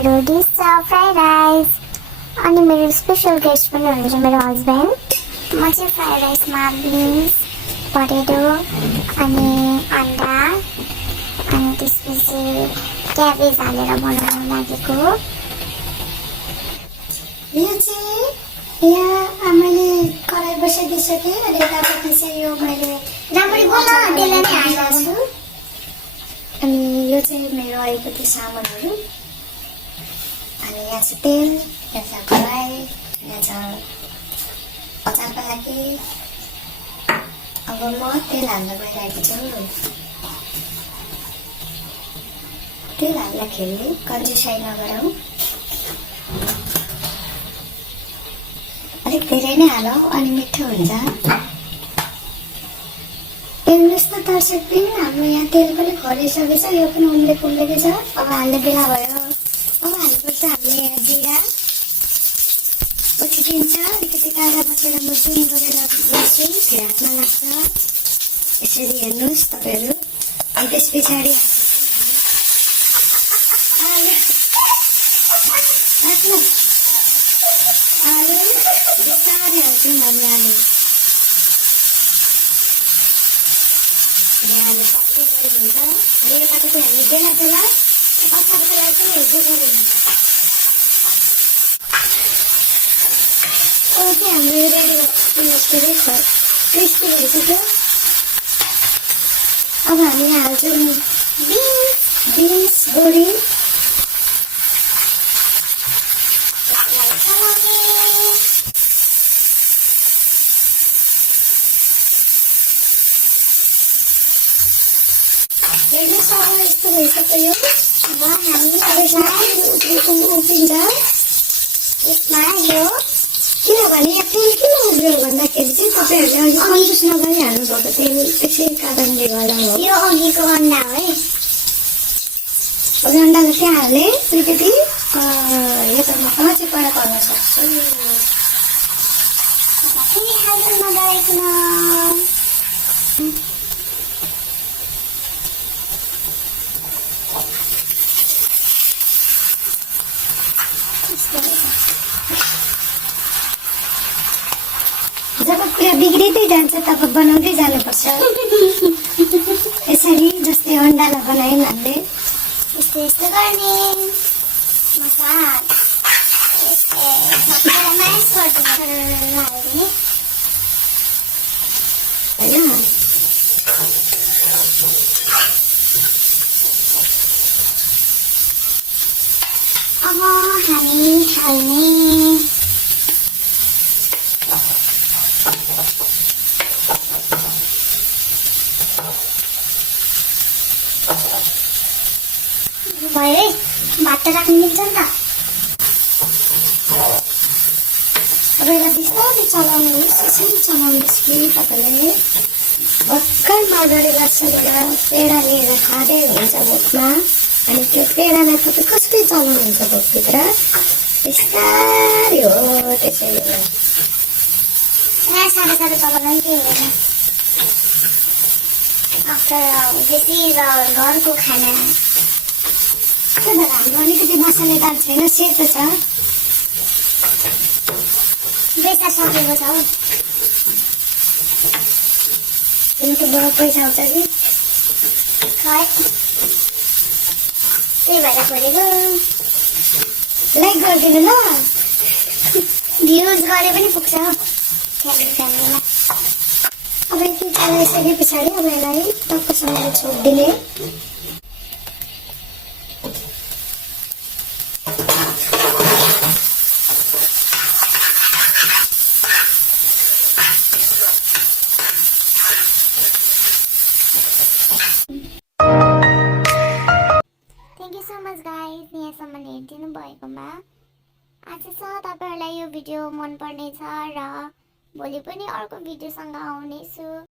मेरो डिस छ fry rice अनि मेरो स्पेशल गेस्ट पनि हुनुहुन्छ मेरो हस्बैंड। म चाहिँ फ्राई राइसमा बिन्स पोटेटो अनि अंडा अनि त्यसपछि क्याबेज हालेर बनाउन लागेको। यो चाहिँ यहाँ मैले कराई बसाइदिसकेँ अनि यतापट्टि चाहिँ यो मैले राम्ररी बोल न, त्यसलाई नै हाल्छु छु। अनि यो चाहिँ मेरो अलिकति सामानहरू। अनि यहाँ चाहिँ तेल, यहाँ छ कराई, यहाँ छ अचारको लागि। अब म तेल हाल्न गइरहेको छु। तेल हाल्दाखेरि कन्जुसाइ नगरौँ, अलिक धेरै नै हालौँ अनि मिठो हुन्छ। हेर्नुहोस् न दर्शक पनि हाम्रो यहाँ तेल पनि खरिसकेछ, यो पनि उम्लेको छ। अब हाल्ने बेला भयो। अब हाल्नुपर्छ हामीले यहाँ जिरा उछिटिन्छ। अलिकति ताजा बसेर म जुन गरेर बस्छु, फेरि हातमा लाग्छ। यसरी हेर्नुहोस् तपाईँहरू। अनि त्यस पछाडि आलु बिस्तारै हाल्छौँ हामी आलु। आलु पक्कै गऱ्यो हुन्छ। अनि यताको चाहिँ हामी बेला बेला अचारको लागि चाहिँ हेर्दै गऱ्यौँ। अब चाहिँ हाम्रो रेडी क्रिस्पी भइसक्यो। अब हामी हाल्छौँ बिन्स बोडी। हेर्नुहोस् अब यस्तो भइसक्यो। अब हामी उफ्रिन्छ। यसमा यो किनभने यहाँ तेल किन उब्रियो भन्दाखेरि चाहिँ तपाईँहरूले अघि कन्जुस नगरिहाल्नु भएको तेल, त्यसै कारणले गर्दा हो। यो अघिको अन्डा हो है। अब अन्डालाई त्यहाँ हाले अलिकति यो त म अझै पर गर्न सक्छु। फेरि हाल्नु नगराइकन जब कुरा बिग्रिँदै जान्छ तब बनाउँदै जानुपर्छ। यसरी जस्तै अन्डालाई बनायौँ हामीले यस्तो यस्तो गर्ने मसाला सबैलाई म्यास गर्नुपर्छ हाल्ने होइन। अब हामी हाल्ने भयो है। भात त राख्नु मिल्छ नि त। अब यसलाई बिस्तारै चलाउनुहोस्। यसरी चलाउनुहोस् कि तपाईँले भर्खर मजाले लास्टबाट पेडा लिएर खाँदै हुन्छ भोकमा। अनि त्यो पेडालाई तपाईँ कसरी चलाउनुहुन्छ भोकभित्र? बिस्तारै हो, त्यसैले साह्रो साह्रो चलाउनु केही हुँदैन। आफ्टर बेसी घरको खाना त्यो भएर हाम्रो अलिकति मसालेदार छैन, सेतो छ। बेसा सकेको छ हौ। युट्युबबाट पैसा आउँछ कि खै त्यही भएर खोलेको। लाइक गरिदिनु ल। भ्युज गरे पनि पुग्छ हौ फ्यामिलीमा। अब यति चलाइसके पछाडि अब यसलाई टक्कसँगले छोडिदिने। Thank you so much guys, यहाँसम्म हेरिदिनु भएकोमा। आशा छ तपाईँहरूलाई यो भिडियो मन पर्नेछ र भोलि पनि अर्को भिडियोसँग आउनेछु।